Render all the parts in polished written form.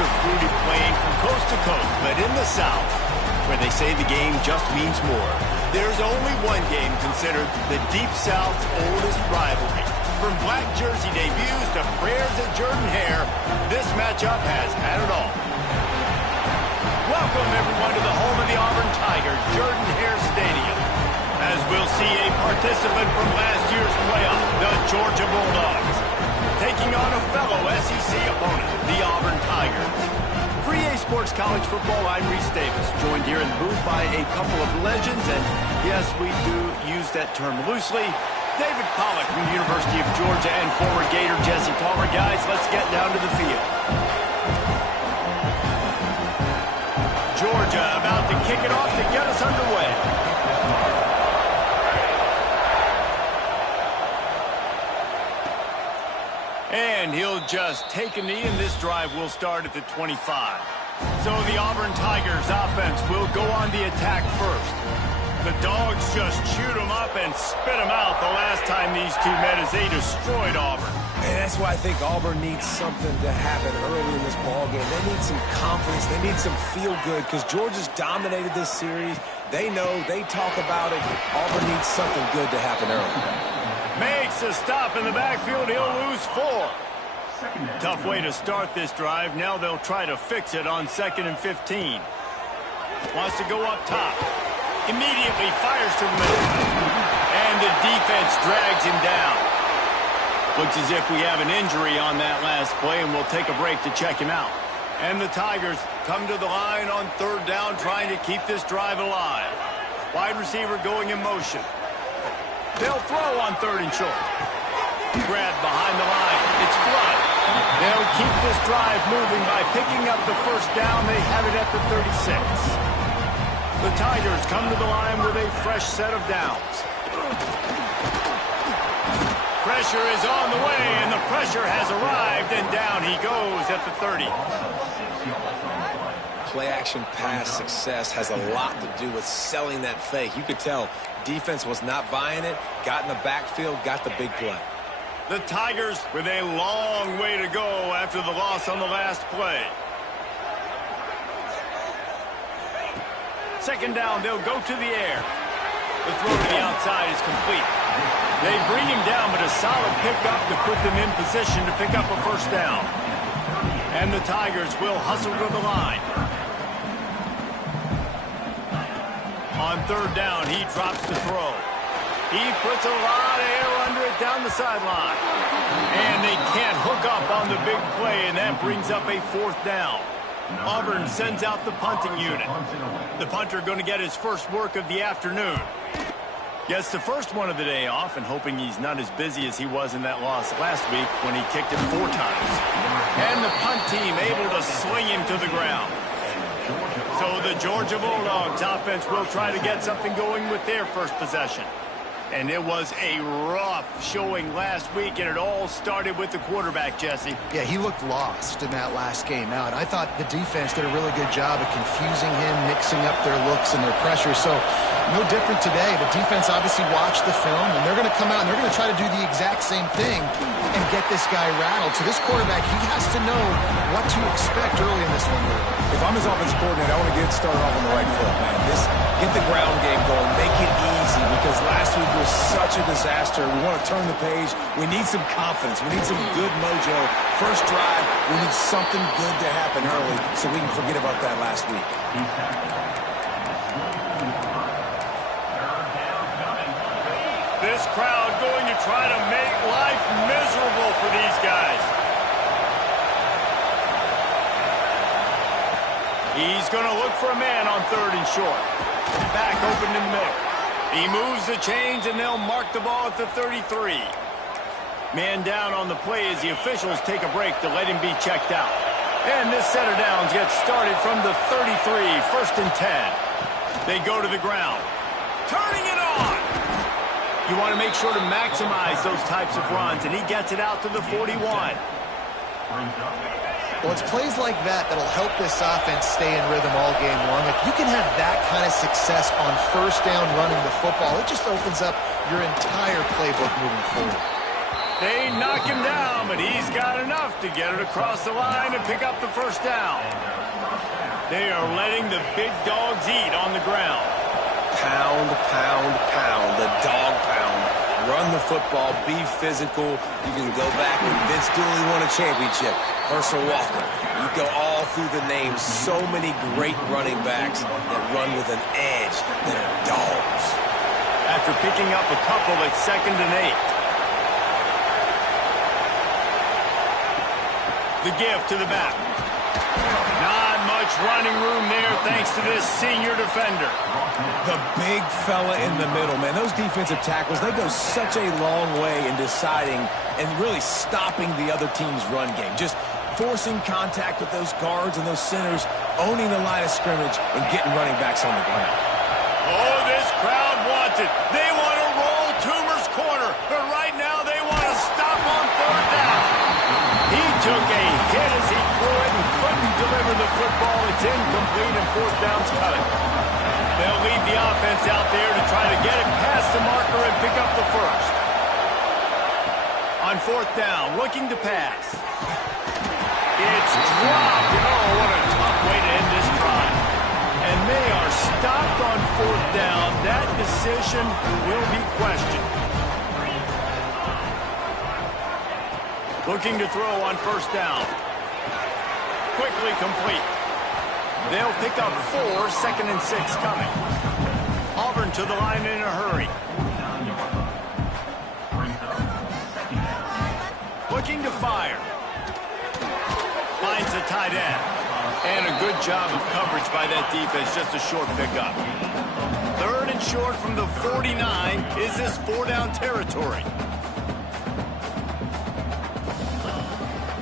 the fruited plain from coast to coast, but in the South, where they say the game just means more, there's only one game considered the Deep South's oldest rivalry. From black jersey debuts to prayers at Jordan Hare, this matchup has had it all. Welcome, everyone, to the home of the Auburn Tigers, Jordan Hare Stadium. As we'll see a participant from last year's playoff, the Georgia Bulldogs, taking on a fellow SEC opponent, the Auburn Tigers. For EA Sports College Football, I'm Reese Davis, joined here in the booth by a couple of legends, and yes, we do use that term loosely. David Pollack from the University of Georgia and former Gator Jesse Palmer. Guys, let's get down to the field. Georgia about to kick it off to get us underway. And he'll just take a knee, and this drive will start at the 25. So the Auburn Tigers offense will go on the attack first. The Dogs just chewed them up and spit them out the last time these two met as they destroyed Auburn. And that's why I think Auburn needs something to happen early in this ballgame. They need some confidence. They need some feel-good because Georgia's dominated this series. They know. They talk about it. Auburn needs something good to happen early. Makes a stop in the backfield. He'll lose 4. Tough way to start this drive. Now they'll try to fix it on 2nd and 15. Wants to go up top. Immediately fires to the middle. And the defense drags him down. Looks as if we have an injury on that last play, and we'll take a break to check him out. And the Tigers come to the line on 3rd down, trying to keep this drive alive. Wide receiver going in motion. They'll throw on 3rd and short. Grabbed behind the line. It's Flood. They'll keep this drive moving by picking up the 1st down. They have it at the 36. The Tigers come to the line with a fresh set of downs. Pressure is on the way, and the pressure has arrived, and down he goes at the 30. Play-action pass success has a lot to do with selling that fake. You could tell defense was not buying it, got in the backfield, got the big play. The Tigers with a long way to go after the loss on the last play. 2nd down, they'll go to the air. The throw to the outside is complete. They bring him down, but a solid pickup to put them in position to pick up a 1st down. And the Tigers will hustle to the line. On 3rd down, he drops the throw. He puts a lot of air under it down the sideline. And they can't hook up on the big play, and that brings up a 4th down. Auburn sends out the punting unit. The punter going to get his first work of the afternoon. Gets the first one of the day off, and hoping he's not as busy as he was in that loss last week when he kicked it 4 times. And the punt team able to swing him to the ground. So the Georgia Bulldogs offense will try to get something going with their first possession. And it was a rough showing last week, and it all started with the quarterback, Jesse. Yeah, he looked lost in that last game out. I thought the defense did a really good job of confusing him, mixing up their looks and their pressure. So no different today. The defense obviously watched the film, and they're going to come out and they're going to try to do the exact same thing and get this guy rattled. So this quarterback, he has to know what to expect early in this one. If I'm his offensive coordinator, I want to get started off on the right foot, man. Get the ground game going. Make it easy, because last week was such a disaster. We want to turn the page. We need some confidence. We need some good mojo. First drive, we need something good to happen early so we can forget about that last week. This crowd going to try to make life miserable for these guys. He's going to look for a man on 3rd and short. Back open in the middle. He moves the chains, and they'll mark the ball at the 33. Man down on the play as the officials take a break to let him be checked out. And this set of downs gets started from the 33, 1st and 10. They go to the ground. Turning it on! You want to make sure to maximize those types of runs, and he gets it out to the 41. Well, it's plays like that that'll help this offense stay in rhythm all game long. If you can have that kind of success on 1st down running the football, it just opens up your entire playbook moving forward. They knock him down, but he's got enough to get it across the line and pick up the first down. They are letting the big dogs eat on the ground. Pound, pound, pound, the dog pound. Run the football, be physical. You can go back when Vince Dooley won a championship. Herschel Walker. You go all through the names. So many great running backs that run with an edge that are dogs. After picking up a couple at 2nd and 8. The give to the back. Not much running room there thanks to this senior defender. The big fella in the middle, man. Those defensive tackles, they go such a long way in deciding and really stopping the other team's run game. Just forcing contact with those guards and those centers, owning the line of scrimmage, and getting running backs on the ground. Oh, this crowd wants it. They want to roll Toomer's corner, but right now they want to stop on 3rd down. He took a hit as he threw it and couldn't deliver the football. It's incomplete and 4th down's coming. They'll lead the offense out there to try to get it past the marker and pick up the first. On 4th down, looking to pass. It's dropped. Oh, what a tough way to end this drive. And they are stopped on 4th down. That decision will be questioned. Looking to throw on 1st down. Quickly complete. They'll pick up 4, 2nd and 6 coming. Auburn to the line in a hurry. Looking to fire. Finds a tight end. And a good job of coverage by that defense, just a short pickup. 3rd and short from the 49. Is this 4-down territory?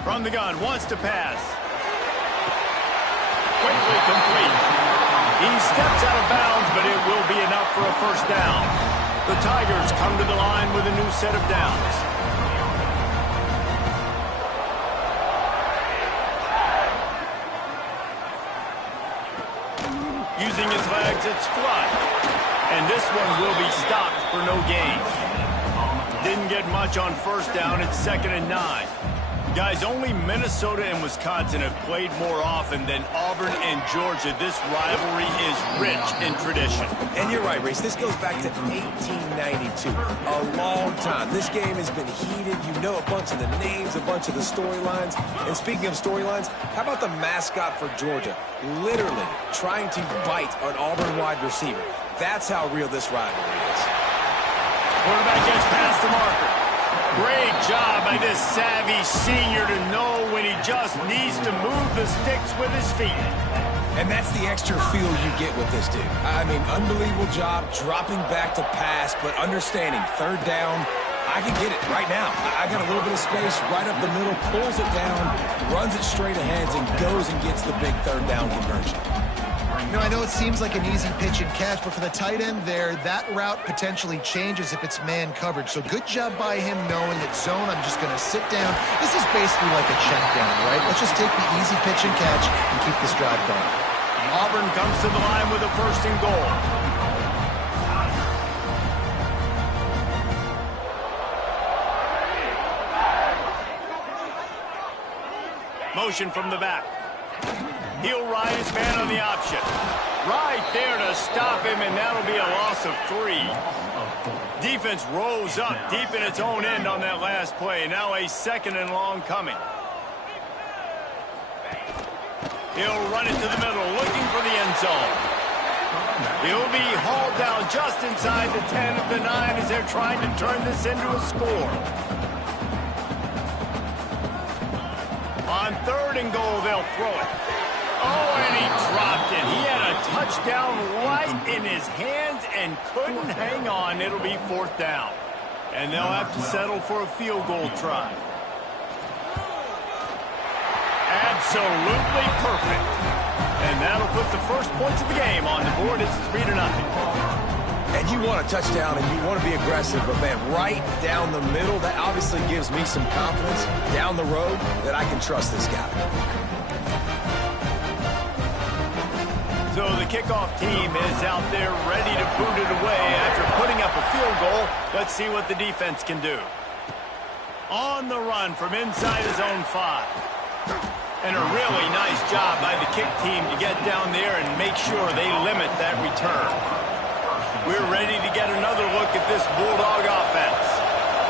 From the gun, wants to pass. Quickly complete. He steps out of bounds, but it will be enough for a 1st down. The Tigers come to the line with a new set of downs. Using his legs, it's Flood. And this one will be stopped for no gain. Didn't get much on 1st down. It's 2nd and 9. Guys, only Minnesota and Wisconsin have played more often than Auburn and Georgia. This rivalry is rich in tradition. And you're right, Reese. This goes back to 1892. A long time. This game has been heated. You know a bunch of the names, a bunch of the storylines. And speaking of storylines, how about the mascot for Georgia? Literally trying to bite an Auburn wide receiver. That's how real this rivalry is. Quarterback gets past the marker. Great job by this savvy senior to know when he just needs to move the sticks with his feet. And that's the extra feel you get with this dude. I mean, unbelievable job dropping back to pass, but understanding 3rd down, I can get it right now. I got a little bit of space right up the middle, pulls it down, runs it straight ahead, and goes and gets the big 3rd down conversion. You know, I know it seems like an easy pitch and catch, but for the tight end there, that route potentially changes if it's man coverage. So good job by him knowing that zone, I'm just going to sit down. This is basically like a check down, right? Let's just take the easy pitch and catch and keep this drive going. Auburn comes to the line with a 1st and goal. Motion from the back. He'll ride his man on the option. Right there to stop him, and that'll be a loss of 3. Defense rose up deep in its own end on that last play. Now a 2nd and long coming. He'll run it to the middle, looking for the end zone. He'll be hauled down just inside the 10 of the 9 as they're trying to turn this into a score. On 3rd and goal, they'll throw it. Oh, and he dropped it. He had a touchdown right in his hands and couldn't hang on. It'll be 4th down. And they'll have to settle for a field goal try. Absolutely perfect. And that'll put the first points of the game on the board. It's 3-0. And you want a touchdown and you want to be aggressive, but man, right down the middle, that obviously gives me some confidence down the road that I can trust this guy. So the kickoff team is out there ready to boot it away after putting up a field goal. Let's see what the defense can do. On the run from inside his own 5. And a really nice job by the kick team to get down there and make sure they limit that return. We're ready to get another look at this Bulldog offense.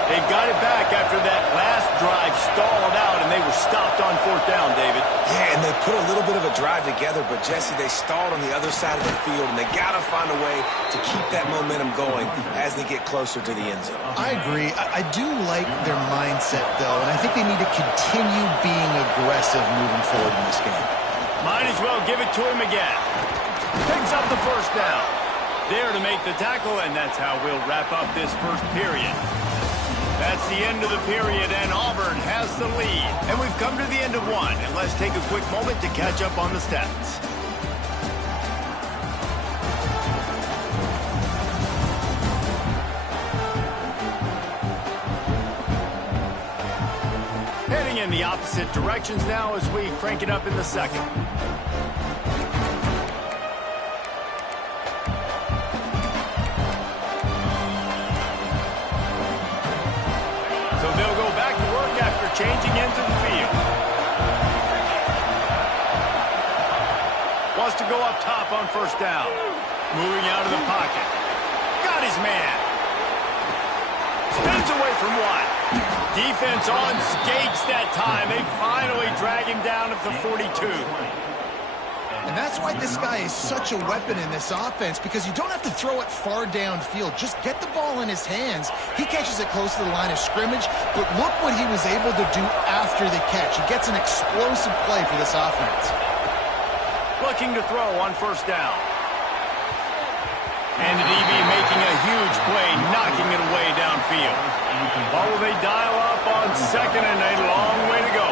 They've got it back after that last drive stalled out, and they were stopped on 4th down, David. Yeah, and they put a little bit of a drive together, but, Jesse, they stalled on the other side of the field, and they got to find a way to keep that momentum going as they get closer to the end zone. I agree. I do like their mindset, though, and I think they need to continue being aggressive moving forward in this game. Might as well give it to him again. Picks up the 1st down. There to make the tackle, and that's how we'll wrap up this first period. That's the end of the period, and Auburn has the lead. And we've come to the end of one, and let's take a quick moment to catch up on the stats. Heading in the opposite directions now as we crank it up in the second. They'll go back to work after changing into the field. Wants to go up top on 1st down. Moving out of the pocket. Got his man. Spins away from 1. Defense on skates that time. They finally drag him down at the 42. And that's why this guy is such a weapon in this offense, because you don't have to throw it far downfield. Just get the ball in his hands. He catches it close to the line of scrimmage, but look what he was able to do after the catch. He gets an explosive play for this offense. Looking to throw on 1st down. And the DB making a huge play, knocking it away downfield. Oh, they dial up on 2nd and a long way to go.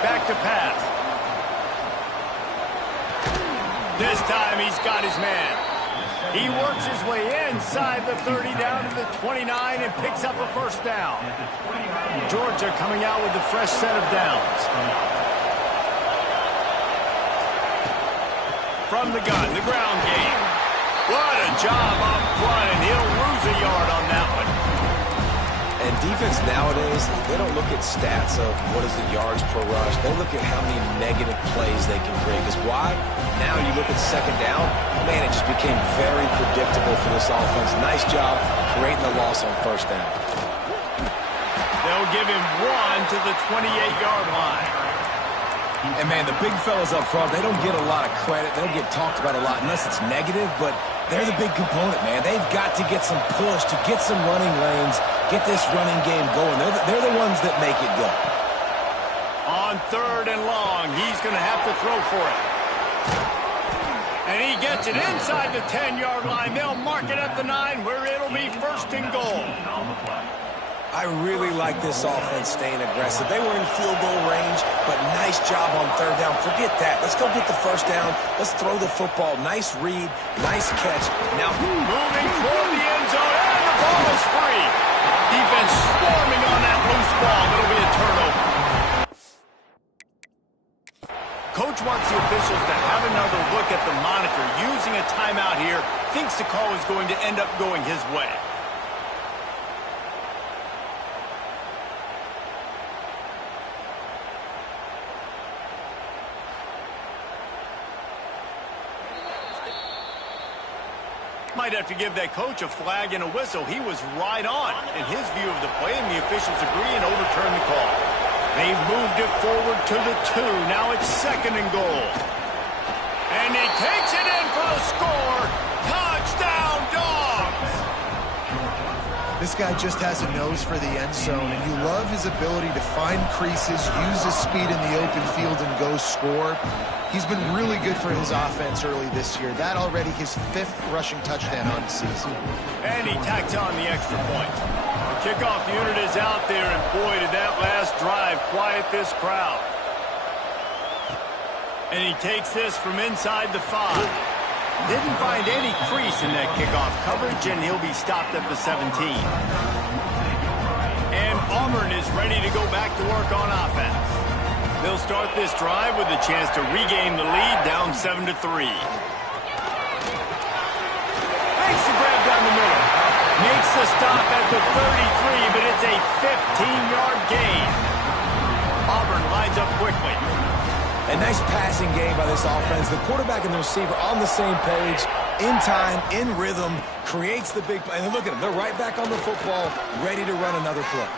Back to pass. This time he's got his man. He works his way inside the 30 down to the 29 and picks up a 1st down. Georgia coming out with a fresh set of downs. From the gun, the ground game. What a job up front, and he'll lose a yard on that one. And defense nowadays, they don't look at stats of what is the yards per rush. They look at how many negative plays they can create. Because why? Now you look at 2nd down, man, it just became very predictable for this offense. Nice job creating the loss on 1st down. They'll give him 1 to the 28-yard line. And, man, the big fellas up front, they don't get a lot of credit. They don't get talked about a lot unless it's negative, but they're the big component, man. They've got to get some push, to get some running lanes, get this running game going. They're the ones that make it go. On 3rd and long, he's going to have to throw for it. And he gets it inside the 10-yard line. They'll mark it at the 9 where it'll be 1st and goal. I really like this offense staying aggressive. They were in field goal range, but nice job on 3rd down. Forget that. Let's go get the 1st down. Let's throw the football. Nice read, nice catch. Now moving toward the end zone, and the ball is free. Defense swarming on that loose ball. It'll be a turnover. Coach wants the officials to have another look at the monitor. Using a timeout here, thinks the call is going to end up going his way. Might have to give that coach a flag and a whistle. He was right on in his view of the play, and the officials agree and overturn the call. They've moved it forward to the 2. Now it's 2nd and goal. And he takes it in for the score. Touchdown, Dogs! This guy just has a nose for the end zone, and you love his ability to find creases, use his speed in the open field, and go score. He's been really good for his offense early this year. That already his 5th rushing touchdown on the season. And he tacks on the extra point. The kickoff unit is out there, and boy, did that last drive quiet this crowd. And he takes this from inside the 5. Didn't find any crease in that kickoff coverage, and he'll be stopped at the 17. And Auburn is ready to go back to work on offense. They'll start this drive with a chance to regain the lead, down 7-3. Makes the grab down the middle. Makes the stop at the 33, but it's a 15-yard gain. Auburn lines up quickly. A nice passing game by this offense. The quarterback and the receiver on the same page, in time, in rhythm, creates the big play. And look at them. They're right back on the football, ready to run another play.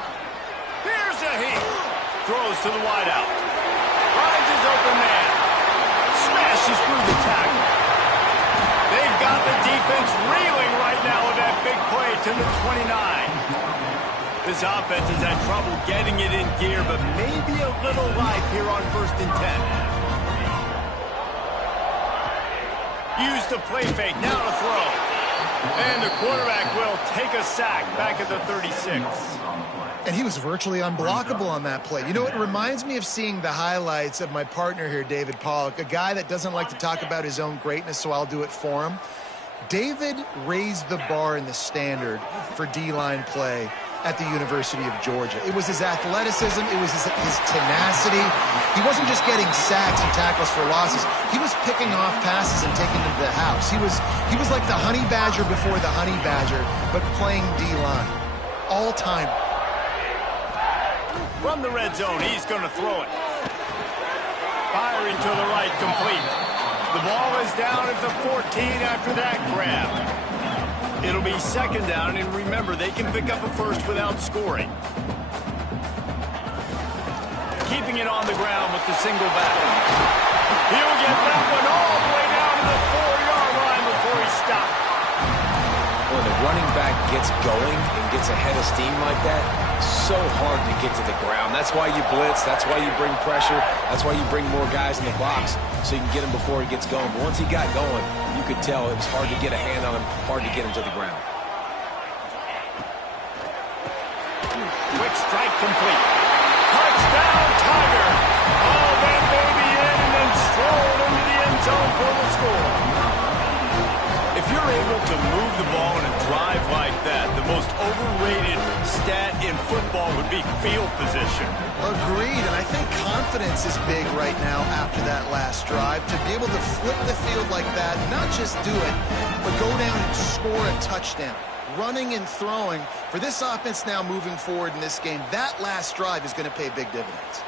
Here's a heat. Throws to the wideout. Finds his open man. Smashes through the tackle. They've got the defense reeling right now with that big play to the 29. This offense has had trouble getting it in gear, but maybe a little life here on 1st and 10. Use the play fake, now to throw. And the quarterback will take a sack back at the 36. And he was virtually unblockable on that play. You know, it reminds me of seeing the highlights of my partner here, David Pollock, a guy that doesn't like to talk about his own greatness, so I'll do it for him. David raised the bar in the standard for D-line play at the University of Georgia. It was his athleticism. It was his tenacity. He wasn't just getting sacks and tackles for losses. He was picking off passes and taking them to the house. He was like the honey badger before the honey badger, but playing D-line. All-time. From the red zone, he's going to throw it. Firing to the right, complete. The ball is down at the 14 after that grab. It'll be 2nd down, and remember, they can pick up a first without scoring. Keeping it on the ground with the single back. He'll get that one all the way down to the 4-yard line before he stopped. When the running back gets going and gets ahead of steam like that, so hard to get to the ground. That's why you blitz. That's why you bring pressure. That's why you bring more guys in the box so you can get him before he gets going. But once he got going, you could tell it was hard to get a hand on him, hard to get him to the ground. Quick strike complete. Touchdown, Tiger. Oh, that baby in and then strolled into the end zone for the score. If you're able to move the ball in a drive like that, the most overrated stat in football would be field position. Agreed, and I think confidence is big right now after that last drive. To be able to flip the field like that, not just do it, but go down and score a touchdown. Running and throwing. For this offense now moving forward in this game, that last drive is going to pay big dividends.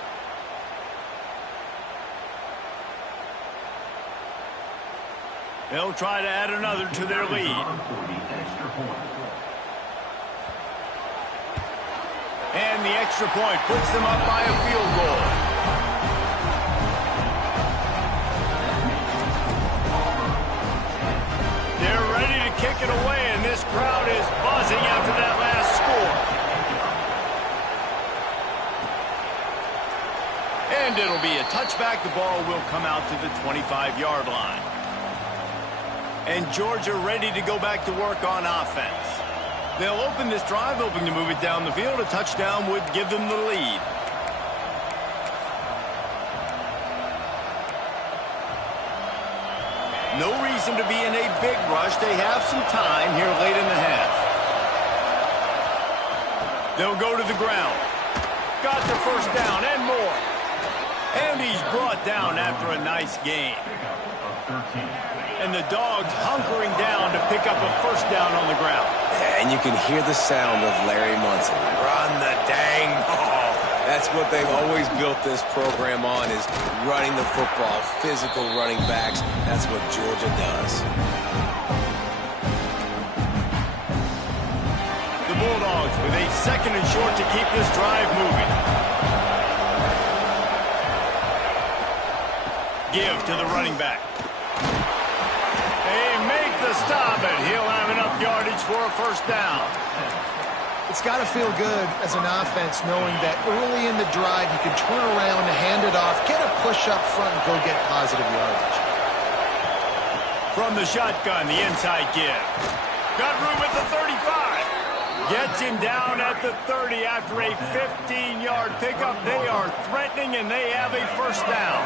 They'll try to add another to their lead. And the extra point puts them up by a field goal. They're ready to kick it away, and this crowd is buzzing after that last score. And it'll be a touchback. The ball will come out to the 25-yard line. And Georgia ready to go back to work on offense. They'll open this drive, hoping to move it down the field. A touchdown would give them the lead. No reason to be in a big rush. They have some time here late in the half. They'll go to the ground. Got the 1st down and more. And he's brought down after a nice gain. And the Dogs hunkering down to pick up a 1st down on the ground. Yeah, and you can hear the sound of Larry Munson. Run the dang ball. That's what they've always built this program on, is running the football, physical running backs. That's what Georgia does. The Bulldogs with a 2nd and short to keep this drive moving. Give to the running back. They make the stop, and he'll have enough yardage for a 1st down. It's got to feel good as an offense knowing that early in the drive you can turn around, hand it off, get a push up front, and go get positive yardage. From the shotgun, the inside give. Got room at the 35. Gets him down at the 30 after a 15-yard pickup. They are threatening, and they have a 1st down.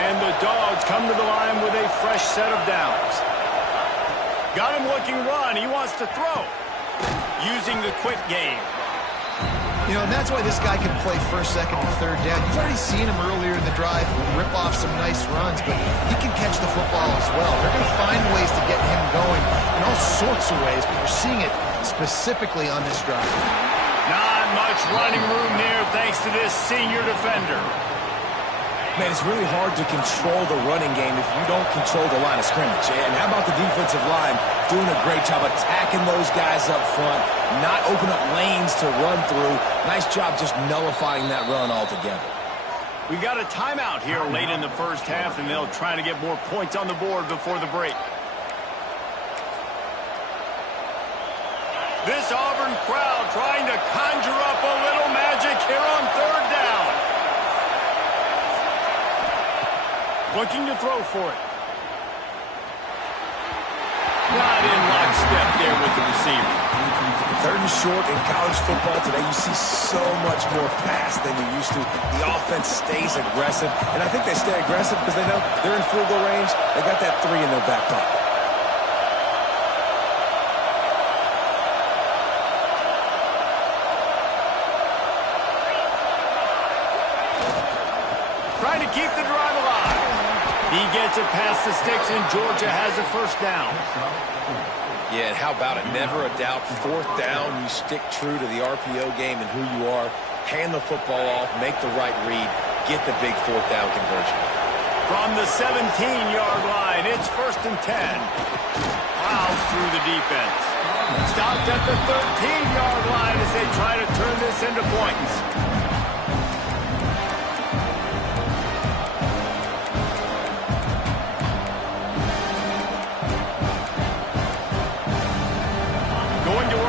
And the Dogs come to the line with a fresh set of downs. Got him looking run. He wants to throw. Using the quick game. You know, and that's why this guy can play first, second, and third down. You've already seen him earlier in the drive rip off some nice runs, but he can catch the football as well. They're going to find ways to get him going in all sorts of ways, but you're seeing it specifically on this drive. Not much running room there thanks to this senior defender. Man, it's really hard to control the running game if you don't control the line of scrimmage. And how about the defensive line doing a great job attacking those guys up front, not open up lanes to run through. Nice job just nullifying that run altogether. We've got a timeout here late in the first half, and they'll try to get more points on the board before the break. This Auburn crowd trying to conjure up a little magic here on third down. Looking to throw for it. Not in lockstep there with the receiver. Third and short in college football today, you see so much more pass than you used to. The offense stays aggressive, and I think they stay aggressive because they know they're in field goal range. They got that 3 in their back pocket. Trying to keep the drive alive. He gets it past the sticks, and Georgia has a first down. Yeah, and how about it? Never a doubt. Fourth down, you stick true to the RPO game and who you are. Hand the football off, make the right read, get the big fourth down conversion. From the 17-yard line, it's 1st and 10. Plows through the defense. Stopped at the 13-yard line as they try to turn this into points.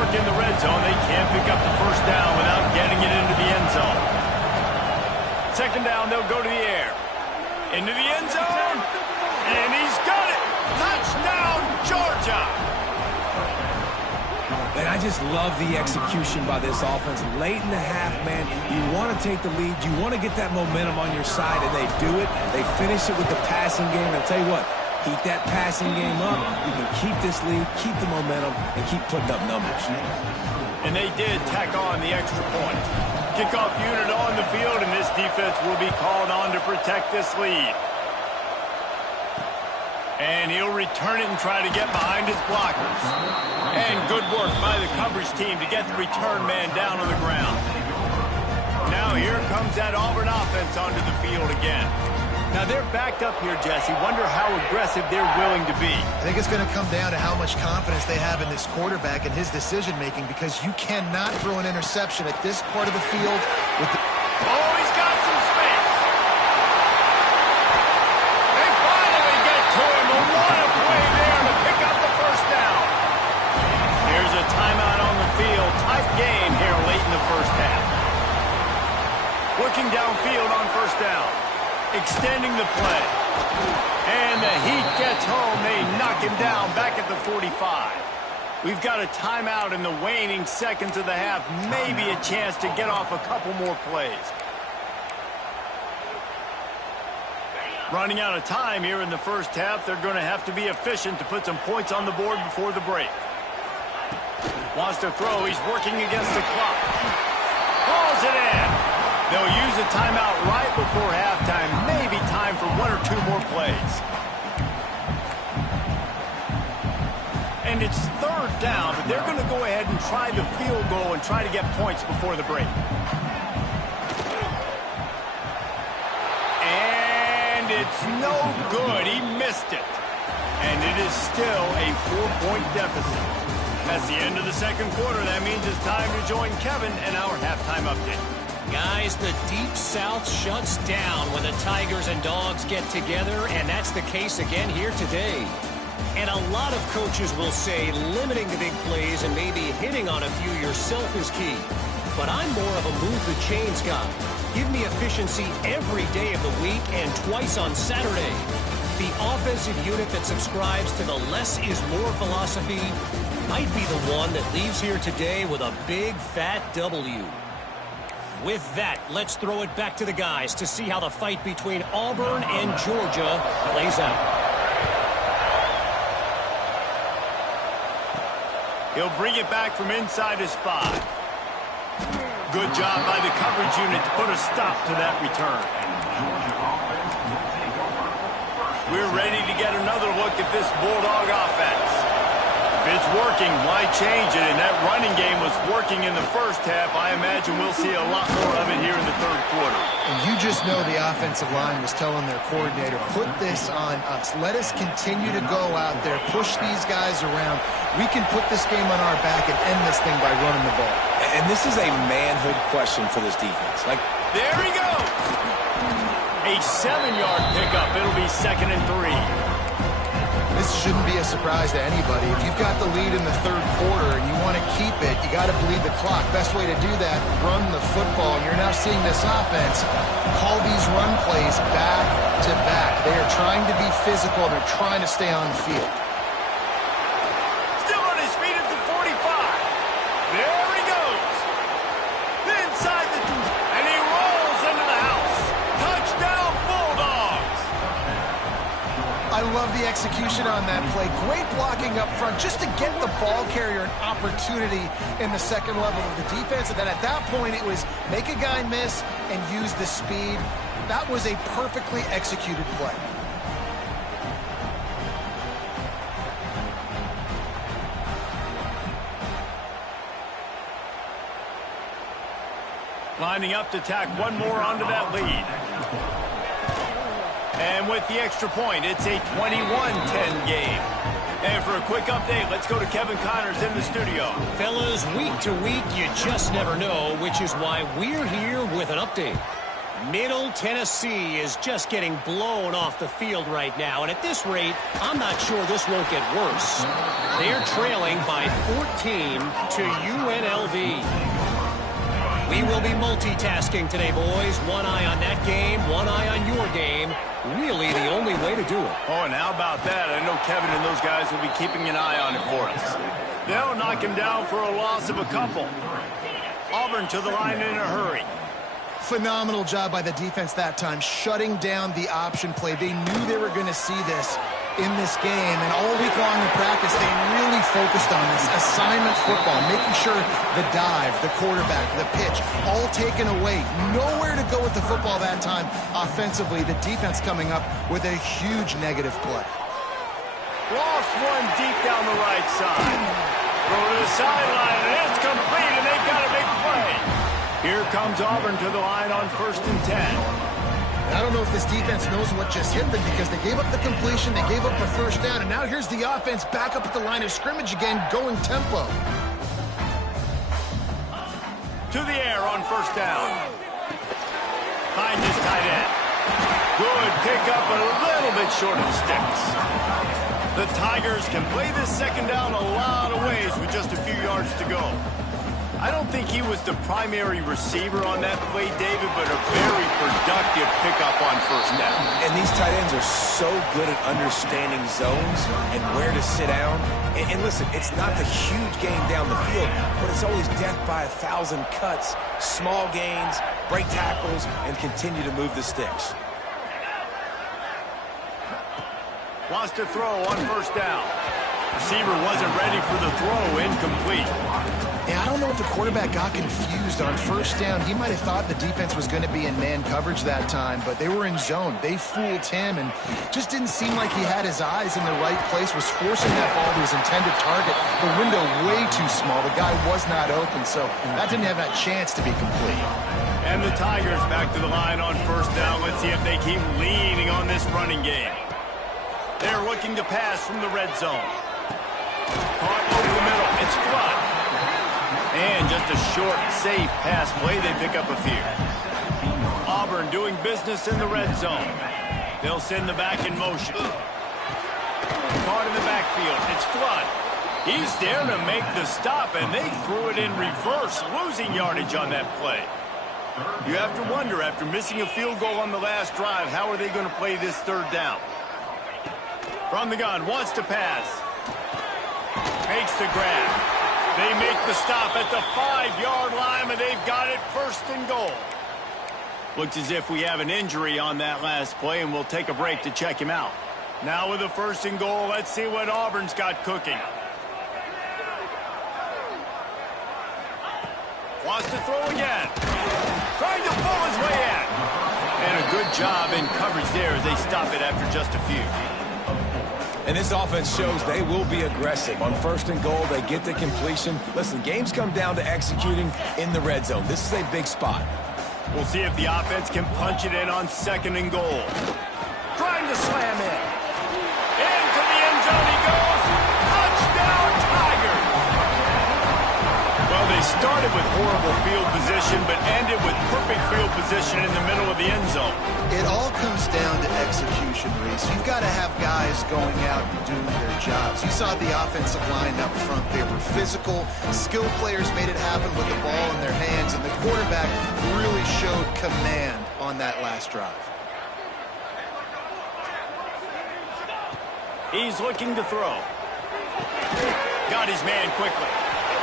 In the red zone, they can't pick up the first down without getting it into the end zone. Second down, they'll go to the air. Into the end zone, and he's got it! Touchdown, Georgia! And I just love the execution by this offense. Late in the half, man, you want to take the lead. You want to get that momentum on your side, and they do it. They finish it with the passing game. And I'll tell you what, keep that passing game up. You can keep this lead, keep the momentum, and keep putting up numbers. And they did tack on the extra point. Kickoff unit on the field, and this defense will be called on to protect this lead. And he'll return it and try to get behind his blockers. And good work by the coverage team to get the return man down on the ground. Now here comes that Auburn offense onto the field again. Now they're backed up here, Jesse. Wonder how aggressive they're willing to be. I think it's going to come down to how much confidence they have in this quarterback and his decision-making, because you cannot throw an interception at this part of the field with the... Oh, he's got some space. They finally get to him. A lot of play there to pick up the first down. Here's a timeout on the field. Tight game here late in the first half. Working downfield on first down. Extending the play. And the Heat gets home. They knock him down back at the 45. We've got a timeout in the waning seconds of the half. Maybe a chance to get off a couple more plays. Running out of time here in the first half. They're going to have to be efficient to put some points on the board before the break. Wants to throw. He's working against the clock. Hauls it in. They'll use a timeout right before halftime. Maybe time for 1 or 2 more plays. And it's third down, but they're going to go ahead and try the field goal and try to get points before the break. And it's no good. He missed it. And it is still a 4-point deficit. That's the end of the second quarter. That means it's time to join Kevin and our halftime update. Guys, the Deep South shuts down when the Tigers and Dogs get together, and that's the case again here today. And a lot of coaches will say limiting the big plays and maybe hitting on a few yourself is key. But I'm more of a move the chains guy. Give me efficiency every day of the week and twice on Saturday. The offensive unit that subscribes to the less is more philosophy might be the one that leaves here today with a big fat W. With that, let's throw it back to the guys to see how the fight between Auburn and Georgia plays out. He'll bring it back from inside his 5. Good job by the coverage unit to put a stop to that return. We're ready to get another look at this Bulldog offense. If it's working, why change it? And that running game was working in the first half. I imagine we'll see a lot more of it here in the third quarter. And you just know the offensive line was telling their coordinator, put this on us. Let us continue to go out there, push these guys around. We can put this game on our back and end this thing by running the ball. And this is a manhood question for this defense. There he goes. A 7-yard pickup. It'll be 2nd and 3. This shouldn't be a surprise to anybody. If you've got the lead in the third quarter and you want to keep it, you got to bleed the clock. Best way to do that, run the football. You're now seeing this offense call these run plays back to back. They are trying to be physical. They're trying to stay on the field. Still on his feet at the 45. There he goes. Inside the... And he rolls into the house. Touchdown, Bulldogs. I love the execution on that play. Great blocking up front just to get the ball carrier an opportunity in the second level of the defense. And then at that point, it was make a guy miss and use the speed. That was a perfectly executed play. Lining up to tack one more onto that lead. And with the extra point, it's a 21-10 game. And for a quick update, let's go to Kevin Connors in the studio. Fellas, week to week, you just never know, which is why we're here with an update. Middle Tennessee is just getting blown off the field right now. And at this rate, I'm not sure this won't get worse. They're trailing by 14 to UNLV. We will be multitasking today, boys. One eye on that game, one eye on your game. Really the only way to do it. Oh, and how about that? I know Kevin and those guys will be keeping an eye on it for us. They'll knock him down for a loss of a couple. Auburn to the line in a hurry. Phenomenal job by the defense that time, shutting down the option play. They knew they were going to see this in this game, and all week long in practice, they really focused on this assignment football, making sure the dive, the quarterback, the pitch, all taken away. Nowhere to go with the football that time offensively. The defense coming up with a huge negative play. Lost one deep down the right side. Go to the sideline, and it's complete, and they've got a big play. Here comes Auburn to the line on 1st and 10. I don't know if this defense knows what just hit them because they gave up the completion, they gave up a first down, and now here's the offense back up at the line of scrimmage again, going tempo. To the air on 1st down. Finds his tight end. Good pickup, but a little bit short of the sticks. The Tigers can play this second down a lot of ways with just a few yards to go. I don't think he was the primary receiver on that play, David, but a very productive pickup on 1st down. And these tight ends are so good at understanding zones and where to sit down. And listen, it's not the huge gain down the field, but it's always death by 1,000 cuts, small gains, break tackles, and continue to move the sticks. Wants to throw on 1st down. Receiver wasn't ready for the throw, incomplete. Yeah, I don't know if the quarterback got confused on 1st down. He might have thought the defense was going to be in man coverage that time, but they were in zone. They fooled him and just didn't seem like he had his eyes in the right place, was forcing that ball to his intended target. The window way too small. The guy was not open, so that didn't have that chance to be complete. And the Tigers back to the line on 1st down. Let's see if they keep leaning on this running game. They're looking to pass from the red zone. Caught over the middle. It's Flood. And just a short, safe pass play. They pick up a few. Auburn doing business in the red zone. They'll send the back in motion. Caught in the backfield. It's Flood. He's there to make the stop, and they threw it in reverse, losing yardage on that play. You have to wonder, after missing a field goal on the last drive, how are they going to play this 3rd down? From the gun, wants to pass. Makes the grab. They make the stop at the 5-yard line, and they've got it 1st and goal. Looks as if we have an injury on that last play, and we'll take a break to check him out. Now with the 1st and goal, let's see what Auburn's got cooking. Wants to throw again. Trying to pull his way in. And a good job in coverage there as they stop it after just a few. And this offense shows they will be aggressive. On 1st and goal, they get the completion. Listen, games come down to executing in the red zone. This is a big spot. We'll see if the offense can punch it in on 2nd and goal. Trying to slam in. Into the end zone he goes. Touchdown, Tigers! Well, they started with horrible field position, but ended with perfect field position in the middle of the end zone. It all comes down to execution, Reese. You've got to have guys going out and doing their jobs. You saw the offensive line up front. They were physical. Skilled players made it happen with the ball in their hands, and the quarterback really showed command on that last drive. He's looking to throw. Got his man quickly.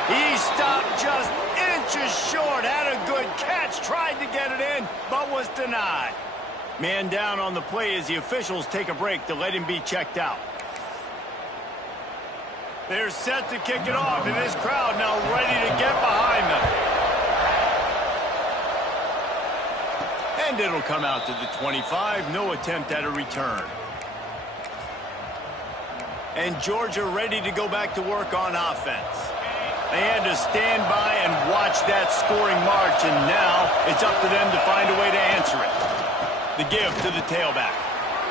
He stopped just inches short. Had a good catch. Tried to get it in, but was denied. Man down on the play as the officials take a break to let him be checked out. They're set to kick it off, and this crowd now ready to get behind them. And it'll come out to the 25. No attempt at a return. And Georgia ready to go back to work on offense. They had to stand by and watch that scoring march, and now it's up to them to find a way to answer it. The give to the tailback.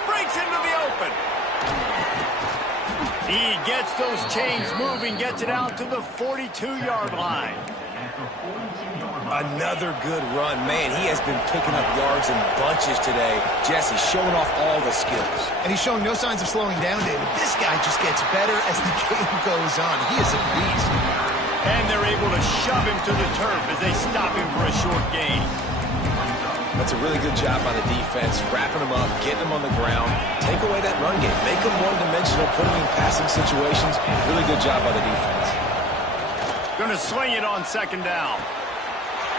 Breaks into the open. He gets those chains moving, gets it out to the 42-yard line. Another good run. Man, he has been picking up yards in bunches today. Jesse showing off all the skills. And he's showing no signs of slowing down, David. This guy just gets better as the game goes on. He is a beast. And they're able to shove him to the turf as they stop him for a short gain. That's a really good job by the defense, wrapping him up, getting him on the ground. Take away that run game. Make him one-dimensional, put him in passing situations. Really good job by the defense. Going to swing it on 2nd down.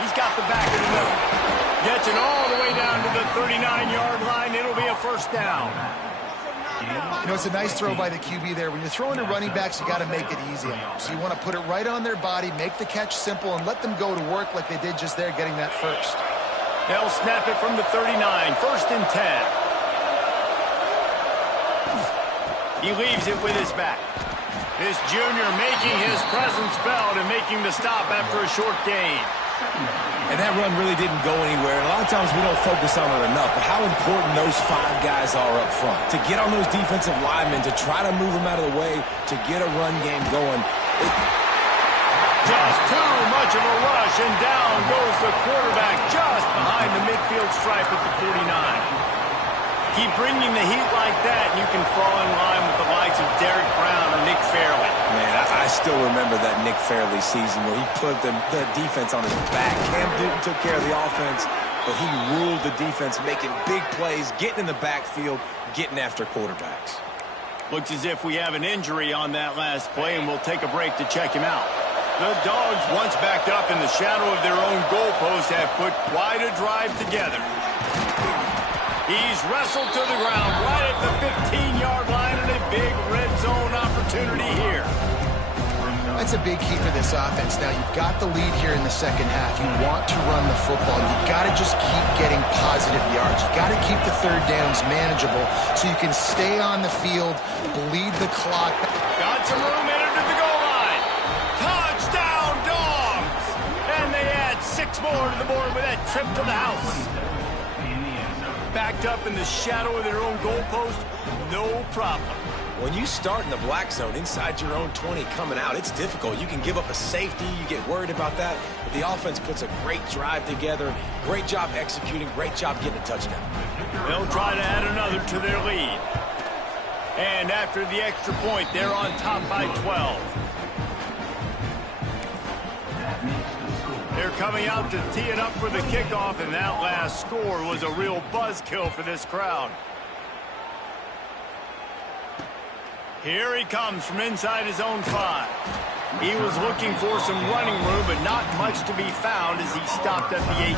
He's got the back of the middle. Gets it all the way down to the 39-yard line. It'll be a 1st down. You know, it's a nice throw by the QB there. When you're throwing to running backs, you got to make it easy. So you want to put it right on their body, make the catch simple, and let them go to work like they did just there, getting that first. They'll snap it from the 39, 1st and 10. He leaves it with his back. This junior making his presence felt and making the stop after a short gain. And that run really didn't go anywhere. A lot of times we don't focus on it enough, but how important those 5 guys are up front. To get on those defensive linemen, to try to move them out of the way, to get a run game going. Just too much of a rush, and down goes the quarterback just behind the midfield stripe at the 49. Keep bringing the heat like that, and you can fall in line with the likes of Derek Brown or Nick Fairley. Man, I still remember that Nick Fairley season where he put the defense on his back. Cam Newton took care of the offense, but he ruled the defense, making big plays, getting in the backfield, getting after quarterbacks. Looks as if we have an injury on that last play, and we'll take a break to check him out. The Dogs, once backed up in the shadow of their own goalpost, have put quite a drive together. He's wrestled to the ground right at the 15-yard line, and a big red zone opportunity here. That's a big key for this offense. Now, you've got the lead here in the 2nd half. You want to run the football. You've got to just keep getting positive yards. You've got to keep the 3rd downs manageable so you can stay on the field, bleed the clock. Got some room, entered to the goal line. Touchdown, Dogs! And they add 6 more to the board with that trip to the house. Backed up in the shadow of their own goalpost, no problem. When you start in the black zone inside your own 20 coming out, it's difficult. You can give up a safety. You get worried about that. But the offense puts a great drive together. Great job executing. Great job getting a touchdown. They'll try to add another to their lead. And after the extra point, they're on top by 12. They're coming out to tee it up for the kickoff, and that last score was a real buzzkill for this crowd. Here he comes from inside his own 5. He was looking for some running room, but not much to be found as he stopped at the 18.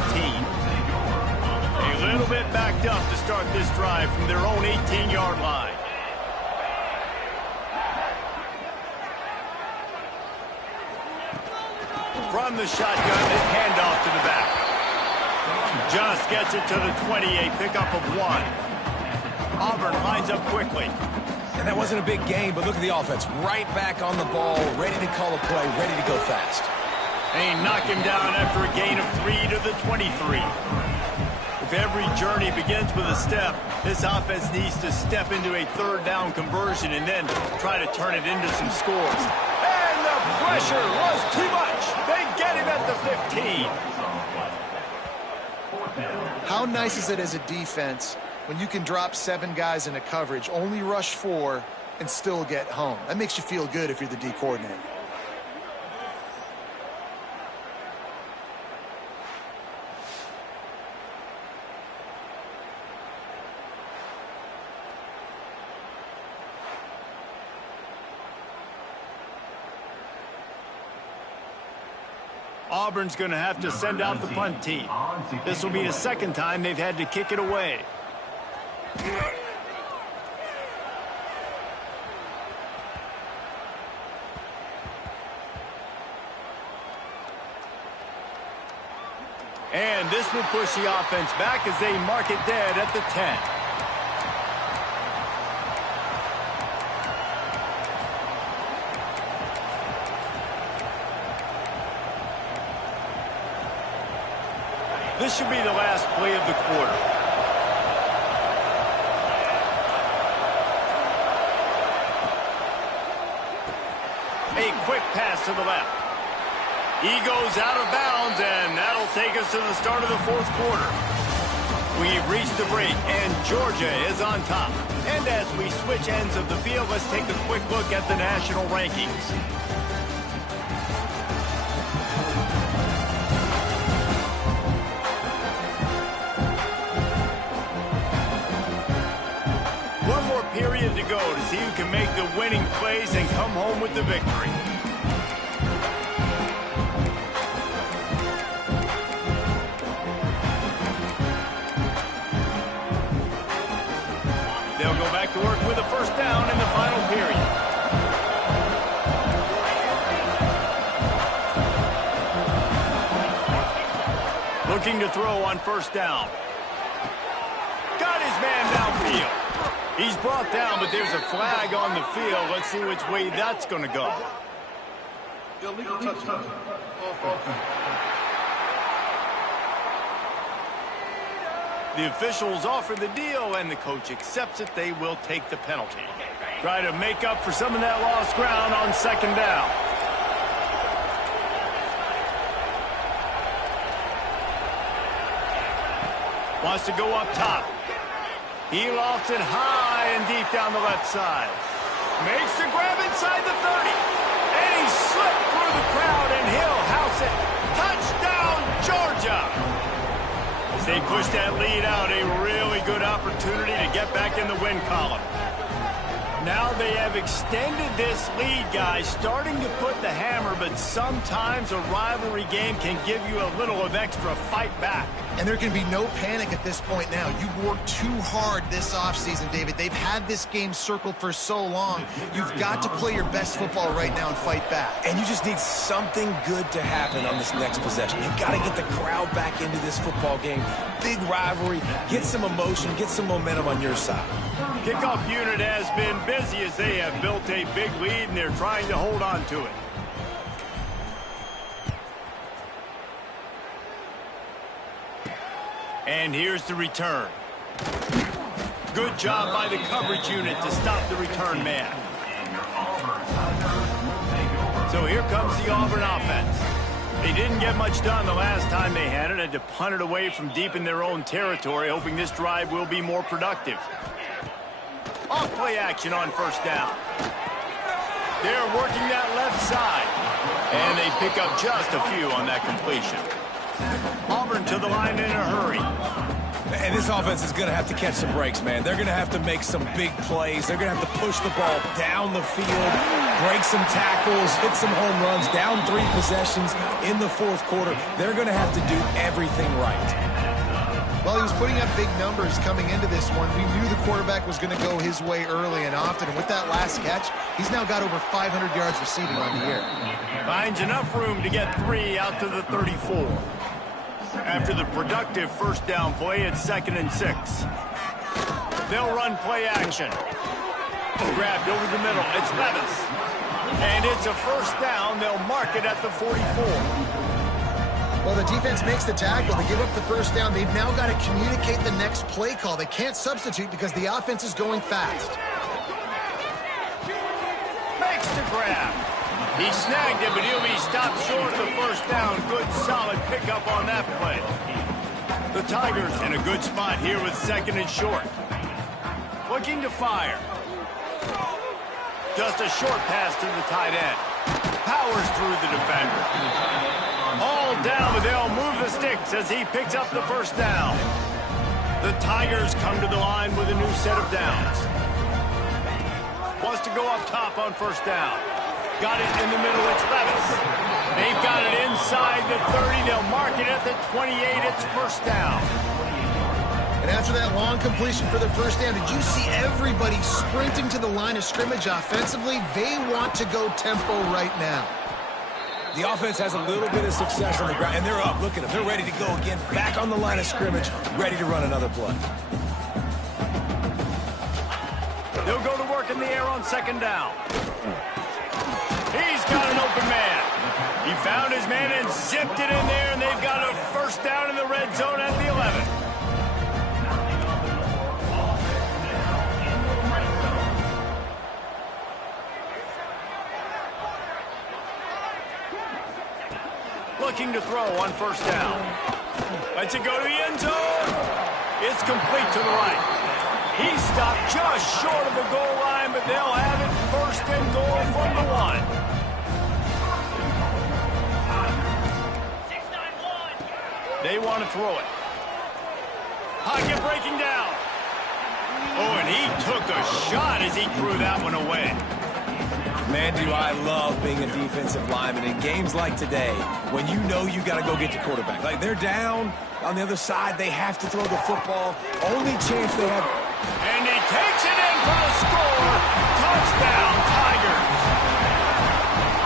A little bit backed up to start this drive from their own 18-yard line. From from the shotgun and handoff to the back. Just gets it to the 28, pickup of 1. Auburn lines up quickly. And that wasn't a big gain, but look at the offense. Right back on the ball, ready to call a play, ready to go fast. And he knocked him down after a gain of 3 to the 23. If every journey begins with a step, this offense needs to step into a third down conversion and then try to turn it into some scores. And the pressure was too much. They get him at the 15. How nice is it as a defense when you can drop 7 guys into coverage, only rush 4, and still get home? That makes you feel good if you're the D coordinator. Auburn's going to have to send out the punt team. This will be the second time they've had to kick it away. And this will push the offense back as they mark it dead at the 10. This should be the last play of the quarter. A quick pass to the left. He goes out of bounds, and that'll take us to the start of the fourth quarter. We've reached the break, and Georgia is on top. And as we switch ends of the field, let's take a quick look at the national rankings. Period to go to see who can make the winning plays and come home with the victory. They'll go back to work with a first down in the final period. Looking to throw on first down. Got his man downfield. He's brought down, but there's a flag on the field. Let's see which way that's going to go. Illegal touchdown. The officials offer the deal, and the coach accepts it. They will take the penalty. Try to make up for some of that lost ground on second down. Wants to go up top. He lofts it high and deep down the left side. Makes the grab inside the 30. And he slipped through the crowd, and he'll house it. Touchdown, Georgia! As they push that lead out, a really good opportunity to get back in the win column. Now they have extended this lead, guys, starting to put the hammer, but sometimes a rivalry game can give you a little of extra fight back. And there can be no panic at this point now. You've worked too hard this offseason, David. They've had this game circled for so long. You've got to play your best football right now and fight back. And you just need something good to happen on this next possession. You've got to get the crowd back into this football game. Big rivalry. Get some emotion. Get some momentum on your side. Kickoff unit has been busy as they have built a big lead, and they're trying to hold on to it. And here's the return. Good job by the coverage unit to stop the return man. So here comes the Auburn offense. They didn't get much done the last time they had it. Had to punt it away from deep in their own territory, hoping this drive will be more productive. Off-play action on first down. They're working that left side. And they pick up just a few on that completion. Auburn to the line in a hurry. And this offense is going to have to catch some breaks, man. They're going to have to make some big plays. They're going to have to push the ball down the field, break some tackles, hit some home runs, down 3 possessions in the fourth quarter. They're going to have to do everything right. Well, he was putting up big numbers coming into this one. We knew the quarterback was going to go his way early and often. And with that last catch, he's now got over 500 yards receiving on the year. Finds enough room to get 3 out to the 34. After the productive first down play, it's 2nd and 6. They'll run play action. Grabbed over the middle. It's Levis. And it's a first down. They'll mark it at the 44. Well, the defense makes the tackle. They give up the first down. They've now got to communicate the next play call. They can't substitute because the offense is going fast. Makes the grab. He snagged it, but he'll be stopped short of the first down. Good, solid pickup on that play. The Tigers in a good spot here with 2nd and short. Looking to fire. Just a short pass to the tight end. Powers through the defender. All down, but they'll move the sticks as he picks up the first down. The Tigers come to the line with a new set of downs. Wants to go up top on first down. Got it in the middle, it's Levis. They've got it inside the 30. They'll mark it at the 28. It's first down. And after that long completion for the first down, did you see everybody sprinting to the line of scrimmage offensively? They want to go tempo right now. The offense has a little bit of success on the ground, and they're up. Look at them. They're ready to go again. Back on the line of scrimmage, ready to run another play. They'll go to work in the air on 2nd down. He's got an open man. He found his man and zipped it in there, and they've got a first down in the red zone at the 11. Looking to throw on first down. Lets it go to the end zone. It's complete to the right. He stopped just short of the goal line, but they'll have it 1st and goal from the 1. They want to throw it. Pocket breaking down. Oh, and he took a shot as he threw that one away. Man, do I love being a defensive lineman in games like today when you know you got to go get the quarterback. Like, they're down on the other side. They have to throw the football. Only chance they have. And he takes it in for the score. Touchdown, Tigers.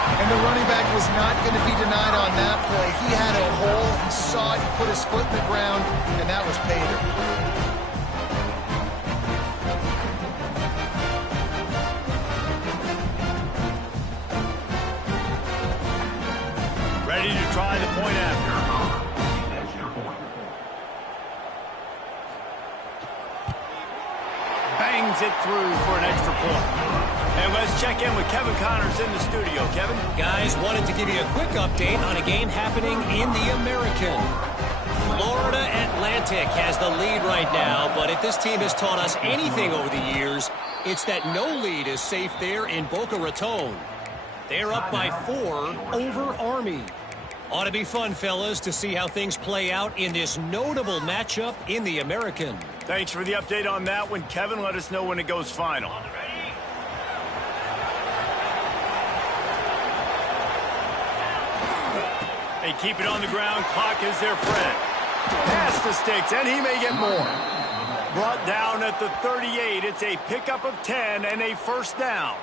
And the running back was not going to be denied on that play. He had a hole. He saw it. He put his foot in the ground, and that was pay dirt. Ready to try the point after. Bangs it through for an extra point. And let's check in with Kevin Connors in the studio. Kevin? Guys, wanted to give you a quick update on a game happening in the American. Florida Atlantic has the lead right now, but if this team has taught us anything over the years, it's that no lead is safe there in Boca Raton. They're up by 4 over Army. Ought to be fun, fellas, to see how things play out in this notable matchup in the American. Thanks for the update on that one, Kevin. Let us know when it goes final. They keep it on the ground. Clock is their friend. Pass the sticks, and he may get more. Brought down at the 38. It's a pickup of 10 and a first down.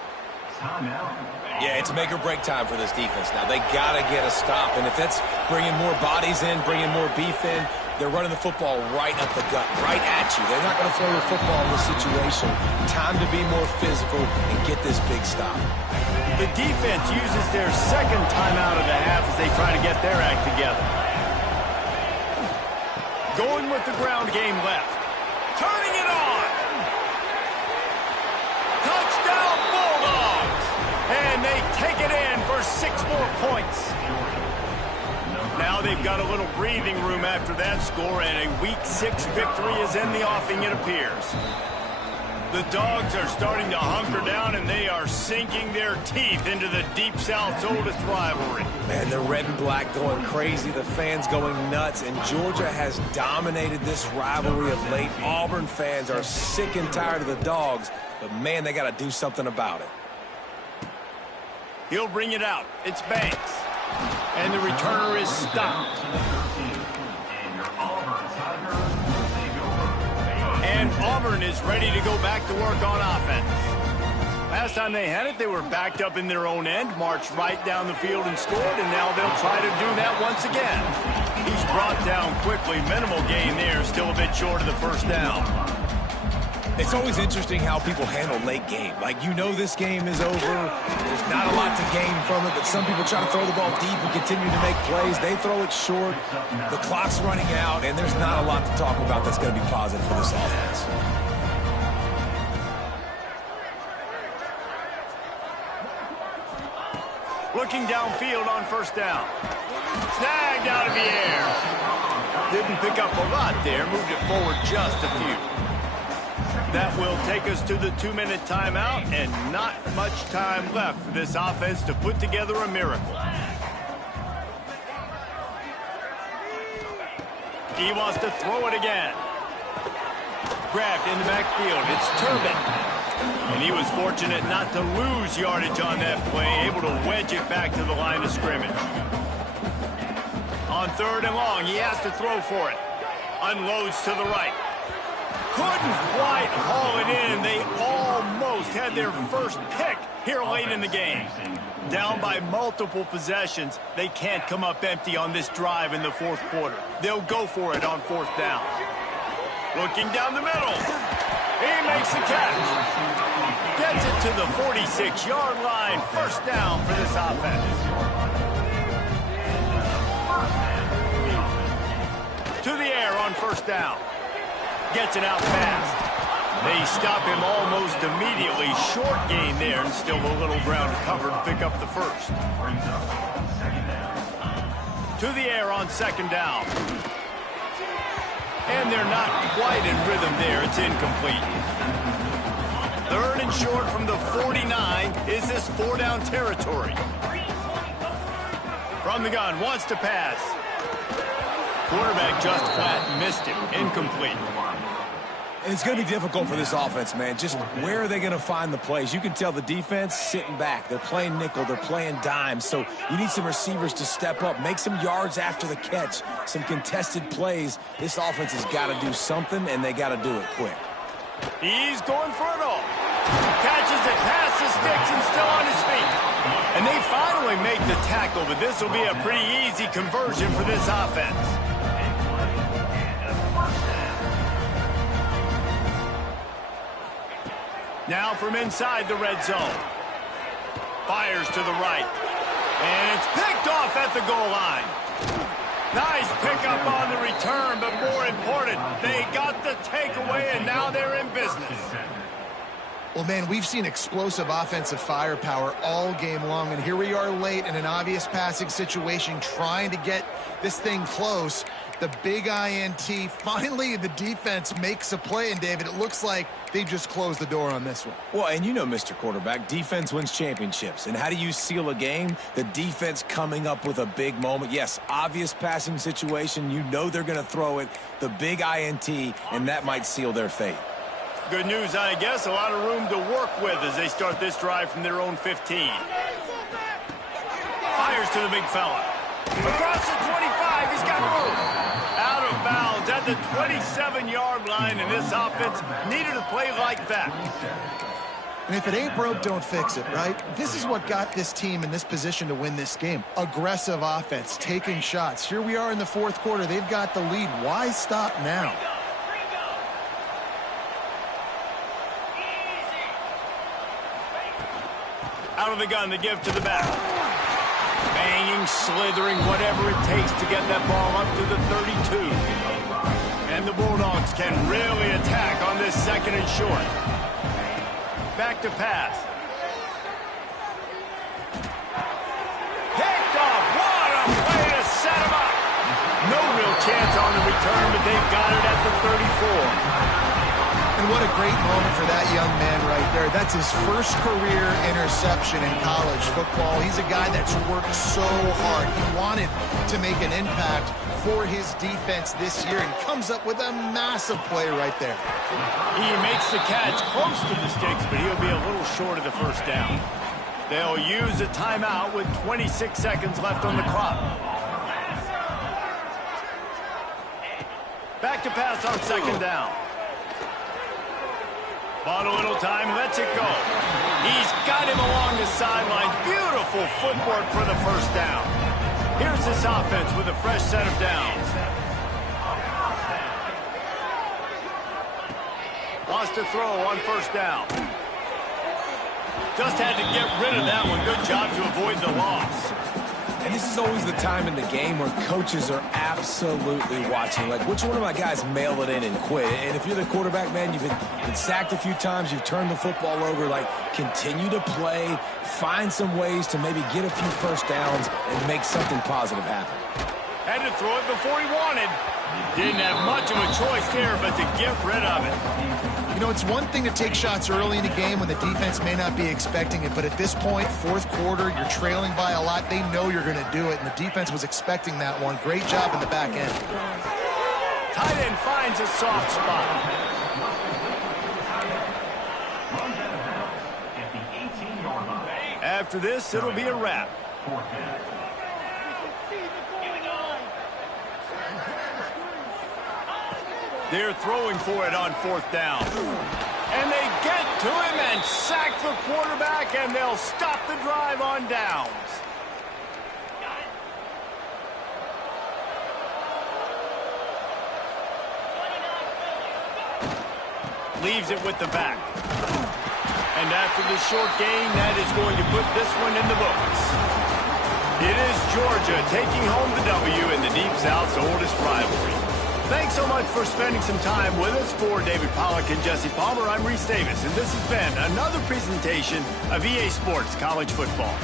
Yeah, it's make or break time for this defense now. They got to get a stop, and if that's bringing more bodies in, bringing more beef in, they're running the football right up the gut, right at you. They're not going to throw the football in this situation. Time to be more physical and get this big stop. The defense uses their second timeout of the half as they try to get their act together. Going with the ground game left. Turning it on. Touchdown Bulldogs. And they take it in for 6 more points. Now they've got a little breathing room after that score, and a Week 6 victory is in the offing, it appears. The Dogs are starting to hunker down, and they are sinking their teeth into the Deep South's oldest rivalry. Man, the red and black going crazy, the fans going nuts, and Georgia has dominated this rivalry of late. Auburn fans are sick and tired of the Dogs, but man, they got to do something about it. He'll bring it out. It's Banks. And the returner is stopped. And Auburn is ready to go back to work on offense. Last time they had it, they were backed up in their own end, marched right down the field and scored, and now they'll try to do that once again. He's brought down quickly. Minimal gain there, still a bit short of the first down. It's always interesting how people handle late game. Like, you know this game is over. There's not a lot to gain from it, but some people try to throw the ball deep and continue to make plays. They throw it short. The clock's running out, and there's not a lot to talk about that's going to be positive for this offense. Looking downfield on first down. Snagged out of the air. Didn't pick up a lot there. Moved it forward just a few. That will take us to the 2-minute timeout, and not much time left for this offense to put together a miracle. He wants to throw it again. Grabbed in the backfield. It's Turbin. And he was fortunate not to lose yardage on that play, able to wedge it back to the line of scrimmage. On 3rd and long, he has to throw for it. Unloads to the right. Couldn't quite haul it in. They almost had their first pick here late in the game. Down by multiple possessions, they can't come up empty on this drive in the 4th quarter. They'll go for it on 4th down. Looking down the middle. He makes the catch. Gets it to the 46-yard line. First down for this offense. To the air on first down. Gets it out fast. They stop him almost immediately. Short gain there, and still a little ground cover to pick up the first. To the air on 2nd down. And they're not quite in rhythm there. It's incomplete. 3rd and short from the 49. Is this 4-down territory? From the gun, wants to pass. Quarterback just flat missed him. Incomplete. And it's going to be difficult for this offense, man. Just where are they going to find the plays? You can tell the defense sitting back. They're playing nickel. They're playing dime. So you need some receivers to step up, make some yards after the catch, some contested plays. This offense has got to do something, and they got to do it quick. He's going for it all. Catches it past the sticks and still on his feet. And they finally make the tackle, but this will be a pretty easy conversion for this offense. Now from inside the red zone. Fires to the right. And it's picked off at the goal line. Nice pickup on the return, but more important, they got the takeaway, and now they're in business. Well, man, we've seen explosive offensive firepower all game long, and here we are late in an obvious passing situation trying to get this thing close. The big INT. Finally, the defense makes a play, and, David, it looks like they just closed the door on this one. Well, and you know, Mr. Quarterback, defense wins championships. And how do you seal a game? The defense coming up with a big moment. Yes, obvious passing situation. You know they're going to throw it. The big INT, and that might seal their fate. Good news, I guess. A lot of room to work with as they start this drive from their own 15. Fires to the big fella. Across the 25, he's got room. Out of bounds at the 27-yard line, and this offense needed a play like that. And if it ain't broke, don't fix it, right? This is what got this team in this position to win this game. Aggressive offense, taking shots. Here we are in the 4th quarter. They've got the lead. Why stop now? Out of the gun, the give to the back. Banging, slithering, whatever it takes to get that ball up to the 32. And the Bulldogs can really attack on this 2nd and short. Back to pass. Picked off. What a way to set him up. No real chance on the return, but they've got it at the 34. And what a great moment for that young man right there. That's his first career interception in college football. He's a guy that's worked so hard. He wanted to make an impact for his defense this year and comes up with a massive play right there. He makes the catch close to the sticks, but he'll be a little short of the first down. They'll use a timeout with 26 seconds left on the clock. Back to pass on 2nd down. Bought a little time, lets it go. He's got him along the sideline. Beautiful footwork for the first down. Here's this offense with a fresh set of downs. Wants to throw on first down. Just had to get rid of that one. Good job to avoid the loss. And this is always the time in the game where coaches are absolutely watching. Like, which one of my guys mail it in and quit? And if you're the quarterback, man, you've been sacked a few times, you've turned the football over. Like, continue to play, find some ways to maybe get a few first downs and make something positive happen. Had to throw it before he wanted. Didn't have much of a choice there, but to get rid of it. You know, it's one thing to take shots early in a game when the defense may not be expecting it, but at this point, fourth quarter, you're trailing by a lot. They know you're going to do it, and the defense was expecting that one. Great job in the back end. Tight end finds a soft spot. After this, it'll be a wrap. They're throwing for it on fourth down. And they get to him and sack the quarterback, and they'll stop the drive on downs. Leaves it with the back. And after the short gain, that is going to put this one in the books. It is Georgia taking home the W in the Deep South's oldest rivalry. Thanks so much for spending some time with us. For David Pollack and Jesse Palmer, I'm Reese Davis, and this has been another presentation of EA Sports College Football.